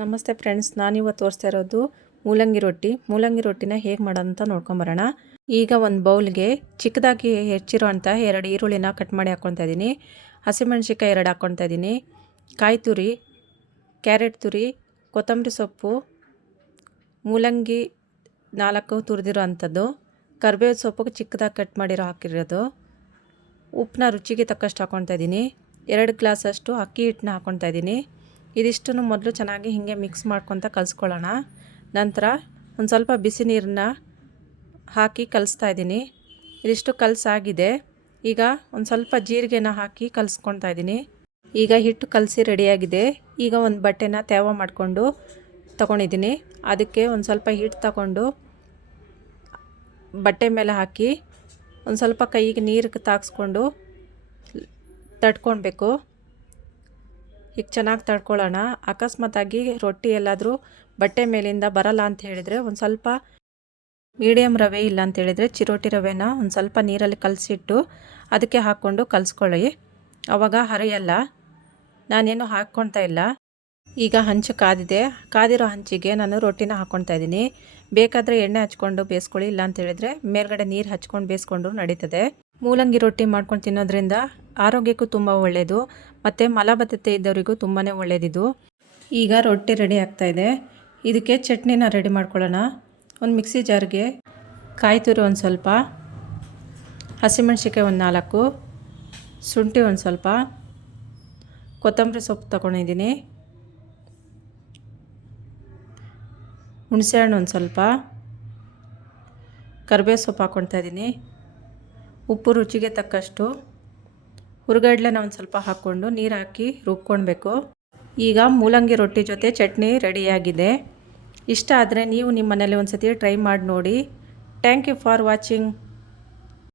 ನಮಸ್ತೆ ಫ್ರೆಂಡ್ಸ್, ನಾನಿವತ್ತು ತೋರಿಸ್ತಾ ಇರೋದು ಮೂಲಂಗಿ ರೊಟ್ಟಿ. ಮೂಲಂಗಿ ರೊಟ್ಟಿನ ಹೇಗೆ ಮಾಡೋಂತ ನೋಡ್ಕೊಂಬರೋಣ ಈಗ ಒಂದು ಬೌಲ್ಗೆ ಚಿಕ್ಕದಾಗಿ ಹೆಚ್ಚಿರೋ ಅಂಥ ಎರಡು ಈರುಳ್ಳಿನ ಕಟ್ ಮಾಡಿ ಹಾಕ್ಕೊತಾ ಇದ್ದೀನಿ ಹಸಿಮೆಣ್ಸಿಕಾಯಿ ಎರಡು ಹಾಕ್ಕೊತಾ ಇದ್ದೀನಿ ಕಾಯಿ ತುರಿ, ಕ್ಯಾರೆಟ್ ತುರಿ, ಕೊತ್ತಂಬರಿ ಸೊಪ್ಪು, ಮೂಲಂಗಿ ನಾಲ್ಕು ತುರಿದಿರೋ ಅಂಥದ್ದು ಕರ್ಬೇವು ಸೊಪ್ಪು ಚಿಕ್ಕದಾಗಿ ಕಟ್ ಮಾಡಿರೋ ಹಾಕಿರೋದು. ಉಪ್ಪನ್ನ ರುಚಿಗೆ ತಕ್ಕಷ್ಟು ಹಾಕ್ಕೊತಾ ಇದ್ದೀನಿ ಎರಡು ಗ್ಲಾಸಷ್ಟು ಅಕ್ಕಿ ಹಿಟ್ಟನ್ನ ಹಾಕ್ಕೊತಾ ಇದ್ದೀನಿ ಇದಿಷ್ಟನ್ನು ಮೊದಲು ಚೆನ್ನಾಗಿ ಹೀಗೆ ಮಿಕ್ಸ್ ಮಾಡ್ಕೊತ ಕಲಿಸ್ಕೊಳ್ಳೋಣ. ನಂತರ ಒಂದು ಸ್ವಲ್ಪ ಬಿಸಿ ನೀರನ್ನ ಹಾಕಿ ಕಲಿಸ್ತಾ ಇದ್ದೀನಿ. ಇದಿಷ್ಟು ಕಲಸಾಗಿದೆ. ಈಗ ಒಂದು ಸ್ವಲ್ಪ ಜೀರಿಗೆನ ಹಾಕಿ ಕಲಿಸ್ಕೊತಾ ಇದ್ದೀನಿ. ಈಗ ಹಿಟ್ಟು ಕಲಸಿ ರೆಡಿಯಾಗಿದೆ. ಈಗ ಒಂದು ಬಟ್ಟೆನ ತೇವ ಮಾಡಿಕೊಂಡು ತಗೊಂಡಿದ್ದೀನಿ. ಅದಕ್ಕೆ ಒಂದು ಸ್ವಲ್ಪ ಹಿಟ್ಟು ತಗೊಂಡು ಬಟ್ಟೆ ಮೇಲೆ ಹಾಕಿ ಒಂದು ಸ್ವಲ್ಪ ಕೈಗೆ ನೀರು ತಾಗಿಸ್ಕೊಂಡು ತಡ್ಕೊಳ್ಬೇಕು ಈಗ ಚೆನ್ನಾಗಿ ತಡ್ಕೊಳ್ಳೋಣ ಅಕಸ್ಮಾತಾಗಿ ರೊಟ್ಟಿ ಎಲ್ಲಾದರೂ ಬಟ್ಟೆ ಮೇಲಿಂದ ಬರಲ್ಲ ಅಂತ ಹೇಳಿದರೆ ಒಂದು ಸ್ವಲ್ಪ ಮೀಡಿಯಮ್ ರವೆ ಇಲ್ಲ ಅಂತ ಹೇಳಿದರೆ ಚಿರೋಟಿ ರವೆನ ಒಂದು ಸ್ವಲ್ಪ ನೀರಲ್ಲಿ ಕಲಸಿಟ್ಟು ಅದಕ್ಕೆ ಹಾಕ್ಕೊಂಡು ಕಲಿಸ್ಕೊಳ್ಳಿ. ಅವಾಗ ಹರಿಯಲ್ಲ. ನಾನೇನು ಹಾಕ್ಕೊಳ್ತಾ ಇಲ್ಲ. ಈಗ ಹಂಚು ಕಾದಿದೆ. ಕಾದಿರೋ ಹಂಚಿಗೆ ನಾನು ರೊಟ್ಟಿನ ಹಾಕ್ಕೊಳ್ತಾ ಇದ್ದೀನಿ. ಬೇಕಾದರೆ ಎಣ್ಣೆ ಹಚ್ಕೊಂಡು ಬೇಯಿಸ್ಕೊಳ್ಳಿ. ಇಲ್ಲ ಅಂತ ಹೇಳಿದರೆ ಮೇಲ್ಗಡೆ ನೀರು ಹಚ್ಕೊಂಡು ಬೇಯಿಸ್ಕೊಂಡು ನಡೀತದೆ. ಮೂಲಂಗಿ ರೊಟ್ಟಿ ಮಾಡ್ಕೊಂಡು ತಿನ್ನೋದ್ರಿಂದ ಆರೋಗ್ಯಕ್ಕೂ ತುಂಬ ಒಳ್ಳೆಯದು ಮತ್ತು ಮಲಬದ್ಧತೆ ಇದ್ದವರಿಗೂ ತುಂಬಾ ಒಳ್ಳೆಯದಿದು ಈಗ ರೊಟ್ಟಿ ರೆಡಿ ಆಗ್ತಾ ಇದೆ. ಇದಕ್ಕೆ ಚಟ್ನಿನ ರೆಡಿ ಮಾಡ್ಕೊಳ್ಳೋಣ. ಒಂದು ಮಿಕ್ಸಿ ಜಾರ್ಗೆ ಕಾಯಿ ತುರಿ ಒಂದು ಸ್ವಲ್ಪ ಹಸಿಮೆಣ್ಸಿಕಾಯಿ ಒಂದು ನಾಲ್ಕು, ಶುಂಠಿ ಒಂದು ಸ್ವಲ್ಪ, ಕೊತ್ತಂಬರಿ ಸೊಪ್ಪು ತೊಗೊಂಡಿದ್ದೀನಿ. ಹುಣಸೆಹಣ್ಣು ಒಂದು ಸ್ವಲ್ಪ ಕರಿಬೇವು ಸೊಪ್ಪು ಹಾಕ್ಕೊಳ್ತಾ ಇದ್ದೀನಿ. ಉಪ್ಪು ರುಚಿಗೆ ತಕ್ಕಷ್ಟು ಹುರುಗಡ್ಲೆನ ಒಂದು ಸ್ವಲ್ಪ ಹಾಕ್ಕೊಂಡು ನೀರು ಹಾಕಿ ರುಬ್ಕೊಳ್ಬೇಕು ಈಗ ಮೂಲಂಗಿ ರೊಟ್ಟಿ ಜೊತೆ ಚಟ್ನಿ ರೆಡಿಯಾಗಿದೆ. ಇಷ್ಟ ಆದರೆ ನೀವು ನಿಮ್ಮ ಮನೇಲಿ ಒಂದು ಸತಿ ಟ್ರೈ ಮಾಡಿ ನೋಡಿ. Thank you for watching